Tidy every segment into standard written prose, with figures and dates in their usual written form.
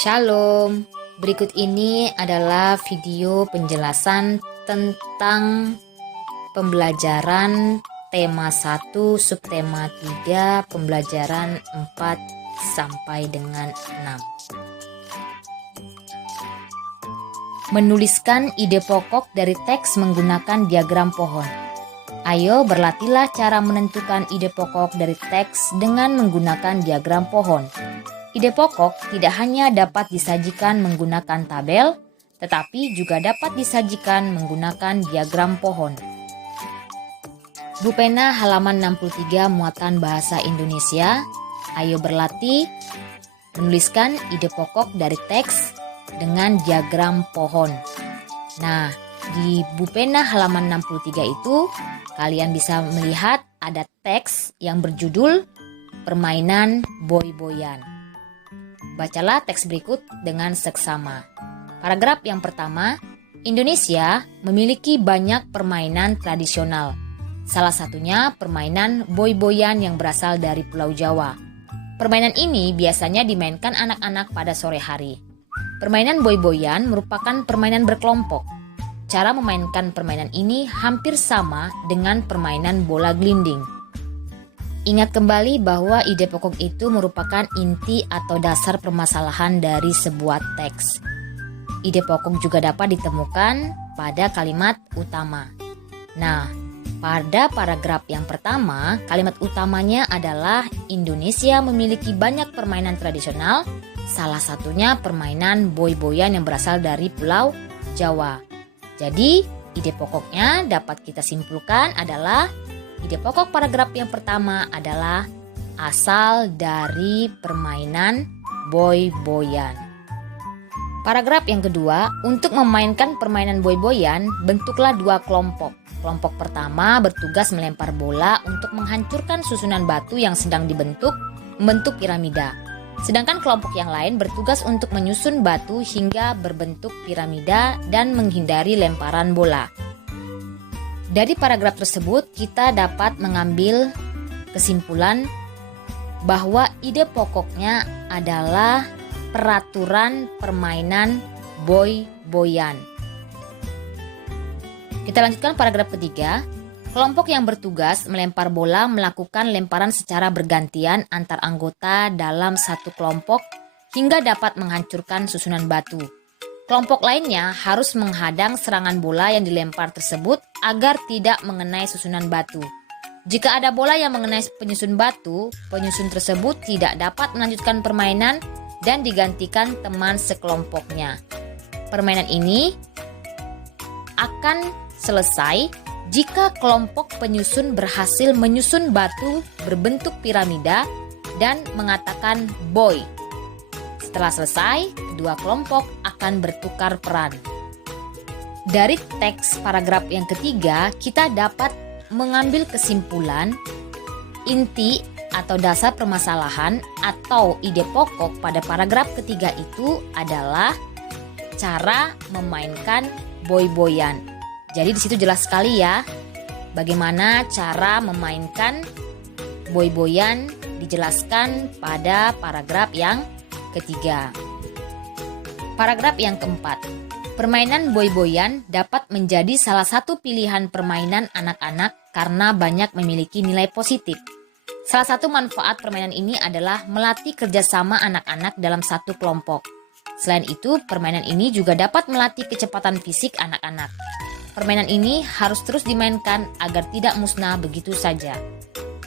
Shalom, berikut ini adalah video penjelasan tentang pembelajaran tema 1, subtema 3, pembelajaran 4 sampai dengan 6. Menuliskan ide pokok dari teks menggunakan diagram pohon. Ayo berlatihlah cara menentukan ide pokok dari teks dengan menggunakan diagram pohon. Ide pokok tidak hanya dapat disajikan menggunakan tabel, tetapi juga dapat disajikan menggunakan diagram pohon. Bupena halaman 63 muatan bahasa Indonesia. Ayo berlatih menuliskan ide pokok dari teks dengan diagram pohon. Nah, di Bupena halaman 63 itu kalian bisa melihat ada teks yang berjudul Permainan Boy-boyan. Bacalah teks berikut dengan seksama. Paragraf yang pertama, Indonesia memiliki banyak permainan tradisional. Salah satunya permainan boy-boyan yang berasal dari Pulau Jawa. Permainan ini biasanya dimainkan anak-anak pada sore hari. Permainan boy-boyan merupakan permainan berkelompok. Cara memainkan permainan ini hampir sama dengan permainan bola gelinding. Ingat kembali bahwa ide pokok itu merupakan inti atau dasar permasalahan dari sebuah teks. Ide pokok juga dapat ditemukan pada kalimat utama. Nah, pada paragraf yang pertama, kalimat utamanya adalah Indonesia memiliki banyak permainan tradisional, salah satunya permainan boy-boyan yang berasal dari Pulau Jawa. Jadi, ide pokoknya dapat kita simpulkan adalah ide pokok paragraf yang pertama adalah asal dari permainan boy-boyan. Paragraf yang kedua, untuk memainkan permainan boy-boyan, bentuklah dua kelompok. Kelompok pertama bertugas melempar bola untuk menghancurkan susunan batu yang sedang membentuk piramida. Sedangkan kelompok yang lain bertugas untuk menyusun batu hingga berbentuk piramida dan menghindari lemparan bola. Dari paragraf tersebut, kita dapat mengambil kesimpulan bahwa ide pokoknya adalah peraturan permainan boy-boyan. Kita lanjutkan paragraf ketiga. Kelompok yang bertugas melempar bola melakukan lemparan secara bergantian antar anggota dalam satu kelompok hingga dapat menghancurkan susunan batu. Kelompok lainnya harus menghadang serangan bola yang dilempar tersebut agar tidak mengenai susunan batu. Jika ada bola yang mengenai penyusun batu, penyusun tersebut tidak dapat melanjutkan permainan dan digantikan teman sekelompoknya. Permainan ini akan selesai jika kelompok penyusun berhasil menyusun batu berbentuk piramida dan mengatakan boy. Setelah selesai, kedua kelompok akan bertukar peran. Dari teks paragraf yang ketiga, kita dapat mengambil kesimpulan inti atau dasar permasalahan atau ide pokok pada paragraf ketiga itu adalah cara memainkan boy-boyan. Jadi di situ jelas sekali ya, bagaimana cara memainkan boy-boyan dijelaskan pada paragraf yang ketiga. Paragraf yang keempat, permainan boy-boyan dapat menjadi salah satu pilihan permainan anak-anak karena banyak memiliki nilai positif. Salah satu manfaat permainan ini adalah melatih kerjasama anak-anak dalam satu kelompok. Selain itu, permainan ini juga dapat melatih kecepatan fisik anak-anak. Permainan ini harus terus dimainkan agar tidak musnah begitu saja.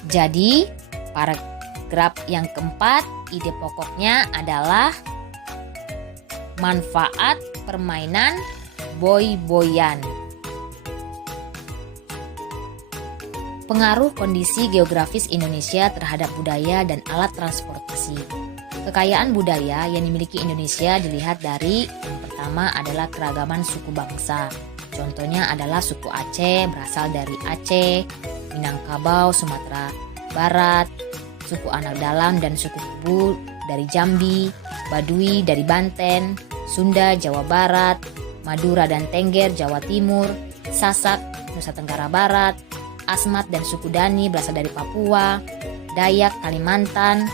Jadi, paragraf yang keempat, ide pokoknya adalah manfaat permainan boy-boyan. Pengaruh kondisi geografis Indonesia terhadap budaya dan alat transportasi. Kekayaan budaya yang dimiliki Indonesia dilihat dari yang pertama adalah keragaman suku bangsa. Contohnya adalah suku Aceh berasal dari Aceh, Minangkabau, Sumatera Barat, suku Anak Dalam dan suku Kubu dari Jambi, Baduy dari Banten, Sunda Jawa Barat, Madura dan Tengger Jawa Timur, Sasak Nusa Tenggara Barat, Asmat dan suku Dani berasal dari Papua, Dayak Kalimantan,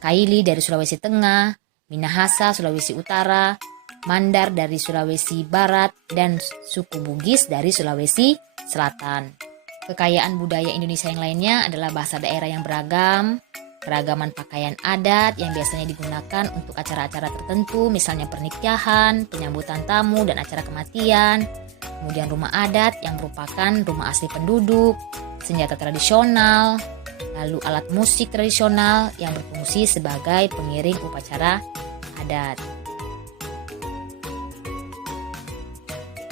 Kaili dari Sulawesi Tengah, Minahasa Sulawesi Utara, Mandar dari Sulawesi Barat, dan suku Bugis dari Sulawesi Selatan. Kekayaan budaya Indonesia yang lainnya adalah bahasa daerah yang beragam, keragaman pakaian adat yang biasanya digunakan untuk acara-acara tertentu, misalnya pernikahan, penyambutan tamu, dan acara kematian. Kemudian rumah adat yang merupakan rumah asli penduduk, senjata tradisional, lalu alat musik tradisional yang berfungsi sebagai pengiring upacara adat.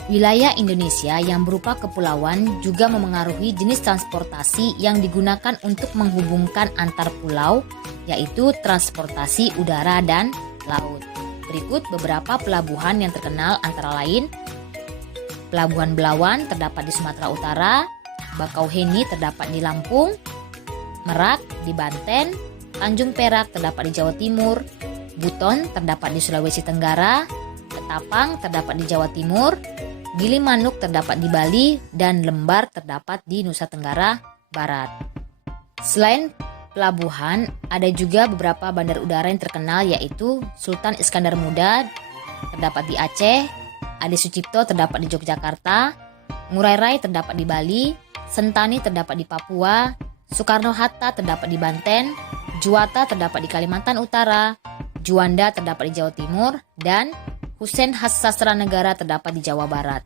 Wilayah Indonesia yang berupa kepulauan juga memengaruhi jenis transportasi yang digunakan untuk menghubungkan antar pulau, yaitu transportasi udara dan laut. Berikut beberapa pelabuhan yang terkenal antara lain: Pelabuhan Belawan terdapat di Sumatera Utara, Bakauheni terdapat di Lampung, Merak di Banten, Tanjung Perak terdapat di Jawa Timur, Buton terdapat di Sulawesi Tenggara, Ketapang terdapat di Jawa Timur, Gilimanuk terdapat di Bali, dan Lembar terdapat di Nusa Tenggara Barat. Selain pelabuhan, ada juga beberapa bandar udara yang terkenal, yaitu Sultan Iskandar Muda terdapat di Aceh, Adi Sucipto terdapat di Yogyakarta, Ngurai Rai terdapat di Bali, Sentani terdapat di Papua, Soekarno-Hatta terdapat di Banten, Juwata terdapat di Kalimantan Utara, Juanda terdapat di Jawa Timur, dan Hussein Hassasranegara terdapat di Jawa Barat.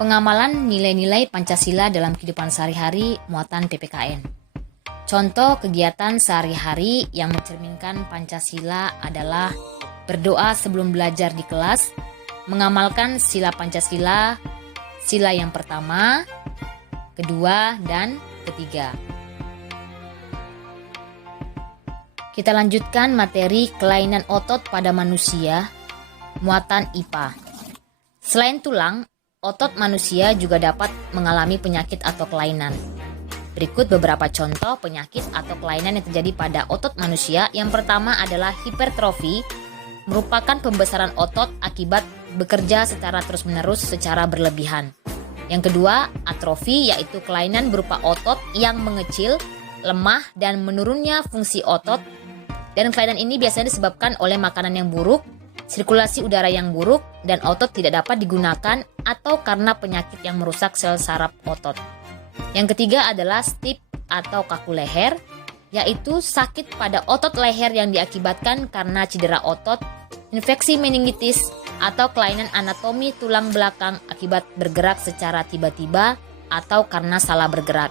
Pengamalan nilai-nilai Pancasila dalam kehidupan sehari-hari muatan PPKN. Contoh kegiatan sehari-hari yang mencerminkan Pancasila adalah berdoa sebelum belajar di kelas, mengamalkan sila Pancasila, sila yang pertama, kedua, dan ketiga. Kita lanjutkan materi kelainan otot pada manusia, muatan IPA. Selain tulang, otot manusia juga dapat mengalami penyakit atau kelainan. Berikut beberapa contoh penyakit atau kelainan yang terjadi pada otot manusia. Yang pertama adalah hipertrofi, merupakan pembesaran otot akibat bekerja secara terus-menerus secara berlebihan. Yang kedua, atrofi, yaitu kelainan berupa otot yang mengecil, lemah, dan menurunnya fungsi otot. Dan kelainan ini biasanya disebabkan oleh makanan yang buruk, sirkulasi udara yang buruk, dan otot tidak dapat digunakan atau karena penyakit yang merusak sel saraf otot. Yang ketiga adalah stiff atau kaku leher, yaitu sakit pada otot leher yang diakibatkan karena cedera otot, infeksi meningitis, atau kelainan anatomi tulang belakang akibat bergerak secara tiba-tiba atau karena salah bergerak.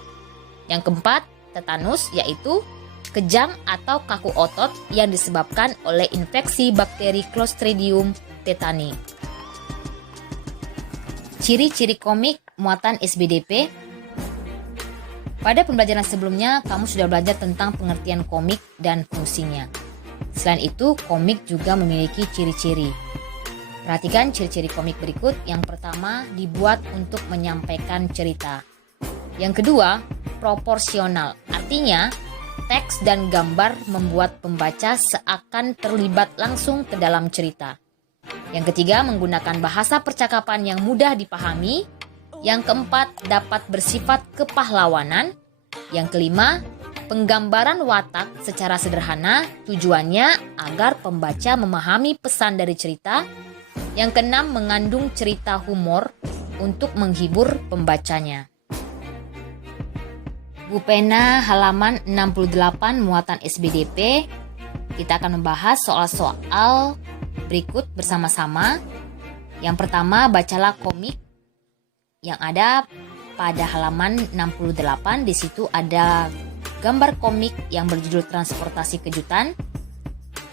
Yang keempat, tetanus, yaitu kejang atau kaku otot yang disebabkan oleh infeksi bakteri Clostridium tetani. Ciri-ciri komik muatan SBDP. Pada pembelajaran sebelumnya, kamu sudah belajar tentang pengertian komik dan fungsinya. Selain itu, komik juga memiliki ciri-ciri. Perhatikan ciri-ciri komik berikut. Yang pertama, dibuat untuk menyampaikan cerita. Yang kedua, proporsional. Artinya, teks dan gambar membuat pembaca seakan terlibat langsung ke dalam cerita. Yang ketiga, menggunakan bahasa percakapan yang mudah dipahami. Yang keempat, dapat bersifat kepahlawanan. Yang kelima, penggambaran watak secara sederhana, tujuannya agar pembaca memahami pesan dari cerita. Yang keenam, mengandung cerita humor untuk menghibur pembacanya. Bupena halaman 68 muatan SBDP. Kita akan membahas soal-soal berikut bersama-sama. Yang pertama, bacalah komik yang ada pada halaman 68. Di situ ada gambar komik yang berjudul Transportasi Kejutan.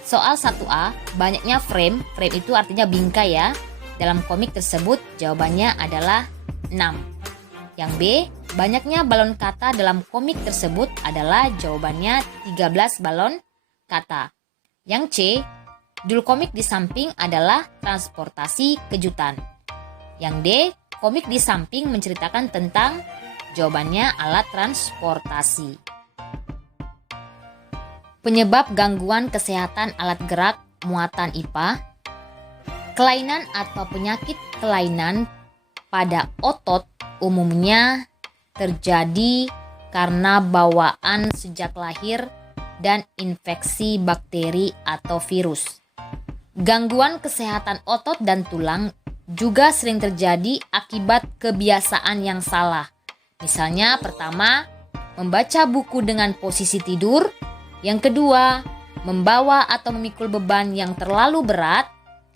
Soal 1A, banyaknya frame. Frame itu artinya bingkai ya. Dalam komik tersebut jawabannya adalah 6. Yang B, banyaknya balon kata dalam komik tersebut adalah jawabannya 13 balon kata. Yang C, judul komik di samping adalah Transportasi Kejutan. Yang D, komik di samping menceritakan tentang, jawabannya alat transportasi. Penyebab gangguan kesehatan alat gerak muatan IPA. Kelainan atau penyakit kelainan pada otot umumnya terjadi karena bawaan sejak lahir dan infeksi bakteri atau virus. Gangguan kesehatan otot dan tulang juga sering terjadi akibat kebiasaan yang salah. Misalnya pertama, membaca buku dengan posisi tidur. Yang kedua, membawa atau memikul beban yang terlalu berat.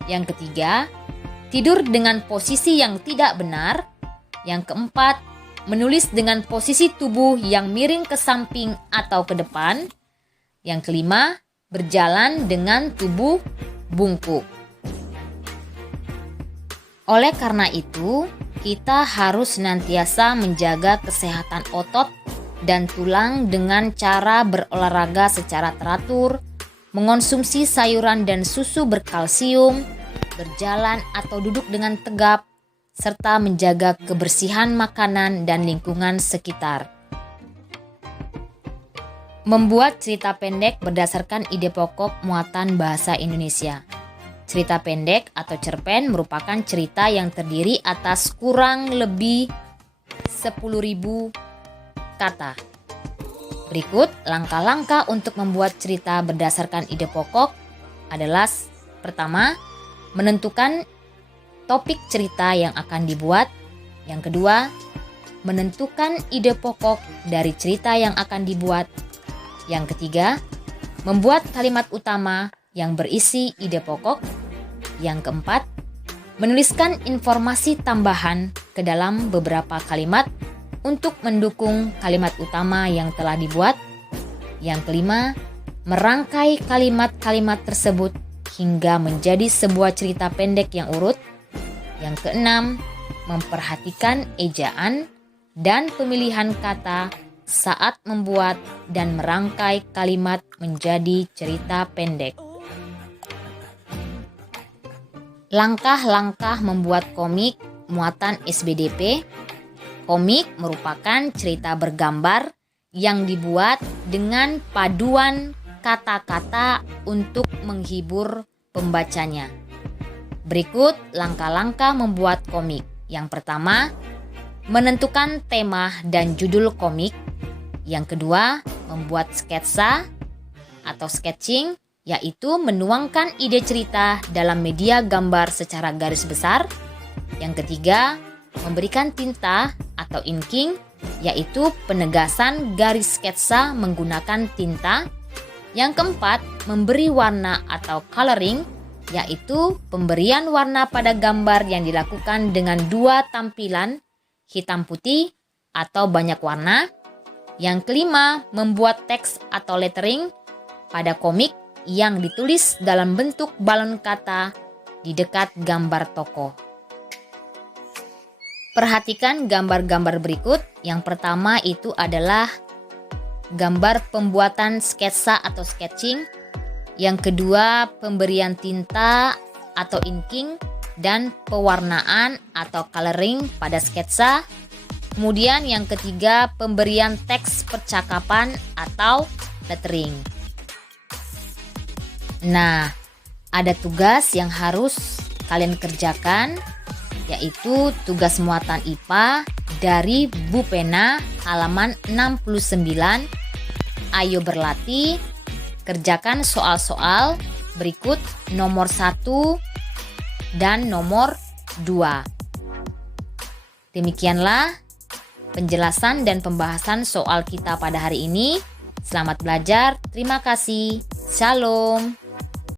Yang ketiga, tidur dengan posisi yang tidak benar. Yang keempat, menulis dengan posisi tubuh yang miring ke samping atau ke depan. Yang kelima, berjalan dengan tubuh bungkuk. Oleh karena itu, kita harus senantiasa menjaga kesehatan otot dan tulang dengan cara berolahraga secara teratur, mengonsumsi sayuran dan susu berkalsium, berjalan atau duduk dengan tegap, serta menjaga kebersihan makanan dan lingkungan sekitar. Membuat cerita pendek berdasarkan ide pokok muatan bahasa Indonesia. Cerita pendek atau cerpen merupakan cerita yang terdiri atas kurang lebih 10.000 kata. Berikut langkah-langkah untuk membuat cerita berdasarkan ide pokok adalah: pertama, menentukan topik cerita yang akan dibuat. Yang kedua, menentukan ide pokok dari cerita yang akan dibuat. Yang ketiga, membuat kalimat utama yang berisi ide pokok. Yang keempat, menuliskan informasi tambahan ke dalam beberapa kalimat untuk mendukung kalimat utama yang telah dibuat. Yang kelima, merangkai kalimat-kalimat tersebut hingga menjadi sebuah cerita pendek yang urut. Yang keenam, memperhatikan ejaan dan pemilihan kata saat membuat dan merangkai kalimat menjadi cerita pendek. Langkah-langkah membuat komik muatan SBDP. Komik merupakan cerita bergambar yang dibuat dengan paduan kata-kata untuk menghibur pembacanya. Berikut langkah-langkah membuat komik. Yang pertama, menentukan tema dan judul komik. Yang kedua, membuat sketsa atau sketching, yaitu menuangkan ide cerita dalam media gambar secara garis besar. Yang ketiga, memberikan tinta atau inking, yaitu penegasan garis sketsa menggunakan tinta. Yang keempat, memberi warna atau coloring, yaitu pemberian warna pada gambar yang dilakukan dengan dua tampilan, hitam putih atau banyak warna. Yang kelima, membuat teks atau lettering pada komik yang ditulis dalam bentuk balon kata di dekat gambar tokoh. Perhatikan gambar-gambar berikut. Yang pertama itu adalah gambar pembuatan sketsa atau sketching. Yang kedua, pemberian tinta atau inking dan pewarnaan atau coloring pada sketsa. Kemudian yang ketiga, pemberian teks percakapan atau lettering. Nah, ada tugas yang harus kalian kerjakan, yaitu tugas muatan IPA dari Bu Pena halaman 69. Ayo berlatih, kerjakan soal-soal berikut nomor 1 dan nomor 2. Demikianlah penjelasan dan pembahasan soal kita pada hari ini. Selamat belajar, terima kasih. Shalom.